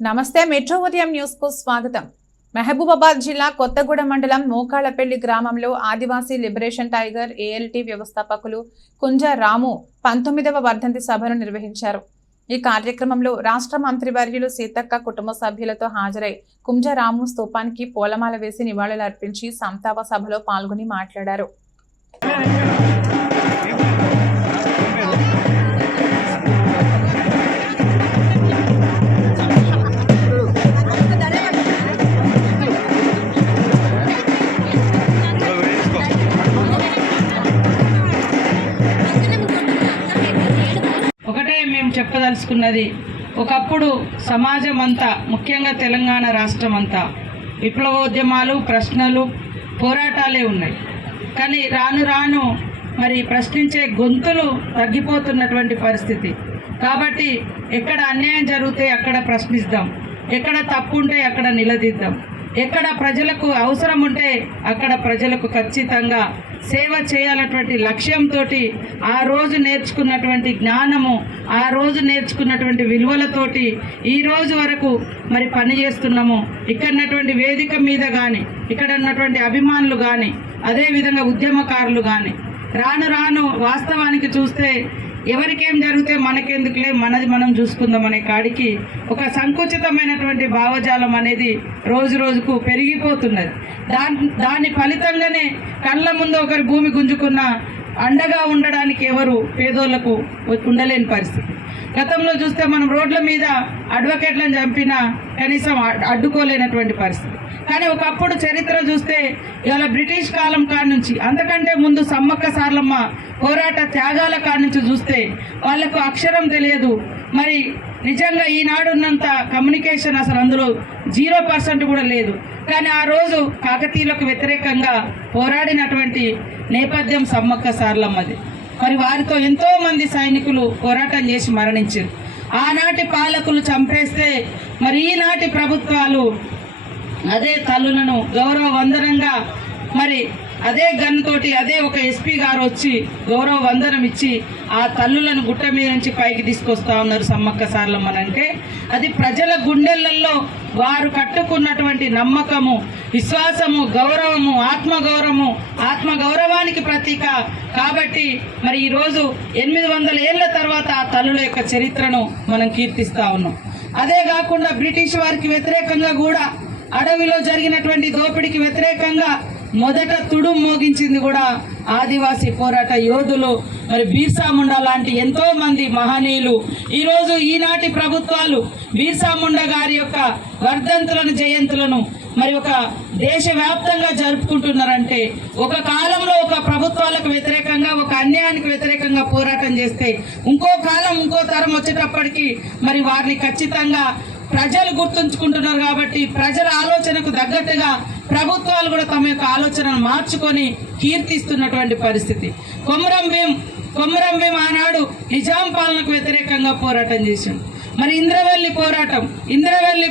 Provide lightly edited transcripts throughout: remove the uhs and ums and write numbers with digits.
నమస్తే మెట్రో ఉదయం న్యూస్ కు స్వాగతం. మహబూబాబాద్ జిల్లా కొత్తగూడెం మండలం మోకాళ్లపల్లి గ్రామంలో ఆదివాసీ లిబరేషన్ టైగర్ ఏఎల్టీ వ్యవస్థాపకులు కుంజ రాము 19వ వర్ధంతి సభను నిర్వహించారు. ఈ కార్యక్రమంలో రాష్ట్ర మంత్రివర్యులు సీతక్క కుటుంబ సభ్యులతో హాజరై కుంజ రాము స్తూపానికి పూలమాల వేసి నివాళులర్పించి సంతాప సభలో పాల్గొని మాట్లాడారు. మేము చెప్పదలుచుకున్నది, ఒకప్పుడు సమాజం అంతా, ముఖ్యంగా తెలంగాణ రాష్ట్రం అంతా విప్లవోద్యమాలు, ప్రశ్నలు, పోరాటాలే ఉన్నాయి. కానీ రాను రాను మరి ప్రశ్నించే గొంతులు తగ్గిపోతున్నటువంటి పరిస్థితి. కాబట్టి ఎక్కడ అన్యాయం జరిగితే అక్కడ ప్రశ్నిద్దాం, ఎక్కడ తప్పు ఉంటే అక్కడ నిలదీద్దాం, ఎక్కడ ప్రజలకు అవసరం ఉంటే అక్కడ ప్రజలకు ఖచ్చితంగా సేవ చేయాలన్నటువంటి లక్ష్యంతో ఆ రోజు నేర్చుకున్నటువంటి జ్ఞానము, ఆ రోజు నేర్చుకున్నటువంటి విలువలతోటి ఈ రోజు వరకు మరి పనిచేస్తున్నాము. ఇక్కడ ఉన్నటువంటి వేదిక మీద కానీ, ఇక్కడ ఉన్నటువంటి అభిమానులు కానీ, అదేవిధంగా ఉద్యమకారులు కానీ రాను రాను వాస్తవానికి చూస్తే ఎవరికేం జరిగితే మనకెందుకులే, మనది మనం చూసుకుందాం అనే కాడికి ఒక సంకుచితమైనటువంటి భావజాలం అనేది రోజు రోజుకు పెరిగిపోతున్నది. దాని ఫలితంగానే కళ్ళ ముందు ఒకరి భూమి గుంజుకున్న అండగా ఉండడానికి ఎవరు పేదోళ్లకు ఉండలేని పరిస్థితి. గతంలో చూస్తే మనం రోడ్ల మీద అడ్వకేట్లను చంపినా కనీసం అడ్డుకోలేనటువంటి పరిస్థితి. కానీ ఒకప్పుడు చరిత్ర చూస్తే ఇవాళ బ్రిటిష్ కాలం కాడి నుంచి, అంతకంటే ముందు సమ్మక్క సార్లమ్మ పోరాట త్యాగాల కాడి నుంచి చూస్తే వాళ్లకు అక్షరం తెలియదు. మరి నిజంగా ఈనాడున్నంత కమ్యూనికేషన్ అసలు అందులో 0% కూడా లేదు. కానీ ఆ రోజు కాకతీయులకు వ్యతిరేకంగా పోరాడినటువంటి నేపథ్యం సమ్మక్క సార్లమ్మది. మరి వారితో ఎంతో మంది సైనికులు పోరాటం చేసి మరణించారు. ఆనాటి పాలకులు చంపేస్తే మరి ఈనాటి ప్రభుత్వాలు అదే తల్లులను గౌరవ వందనంగా మరి అదే గన్ తోటి అదే ఒక ఎస్పీ గారు వచ్చి గౌరవ వందనం ఇచ్చి ఆ తల్లులను గుట్ట మీద నుంచి పైకి తీసుకొస్తా ఉన్నారు సమ్మక్క సార్లమ్మనంటే అది ప్రజల గుండెలలో వారు కట్టుకున్నటువంటి నమ్మకము, విశ్వాసము, గౌరవము, ఆత్మగౌరవానికి ప్రతీక. కాబట్టి మరి ఈరోజు 800 ఏళ్ల తర్వాత ఆ తల్లుల యొక్క చరిత్రను మనం కీర్తిస్తా ఉన్నాం. అదే కాకుండా బ్రిటిష్ వారికి వ్యతిరేకంగా కూడా అడవిలో జరిగినటువంటి దోపిడీకి వ్యతిరేకంగా మొదట తుడుం మోగించింది కూడా ఆదివాసీ పోరాట యోధులు. మరి బిర్సా ముండా లాంటి ఎంతో మంది మహనీయులు ఈరోజు ఈనాటి ప్రభుత్వాలు బిర్సా ముండా గారి యొక్క వర్ధంతులను, జయంతులను మరి ఒక దేశవ్యాప్తంగా జరుపుకుంటున్నారంటే ఒక కాలంలో ఒక ప్రభుత్వాలకు వ్యతిరేకంగా, ఒక అన్యాయానికి వ్యతిరేకంగా పోరాటం చేస్తే ఇంకో కాలం, ఇంకో తరం వచ్చేటప్పటికి మరి వారిని ఖచ్చితంగా ప్రజలు గుర్తుంచుకుంటున్నారు. కాబట్టి ప్రజల ఆలోచనకు తగ్గట్టుగా ప్రభుత్వాలు కూడా తమ యొక్క ఆలోచనను మార్చుకొని కీర్తిస్తున్నటువంటి పరిస్థితి. కొమరం భీం ఆనాడు నిజాం పాలనకు వ్యతిరేకంగా పోరాటం చేశాడు. మరి ఇంద్రవెల్లి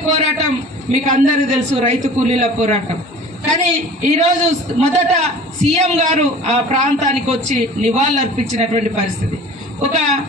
పోరాటం మీకు అందరికీ తెలుసు, రైతు కూలీల పోరాటం. కానీ ఈరోజు మొదట సీఎం గారు ఆ ప్రాంతానికి వచ్చి నివాళులర్పించినటువంటి పరిస్థితి. ఒక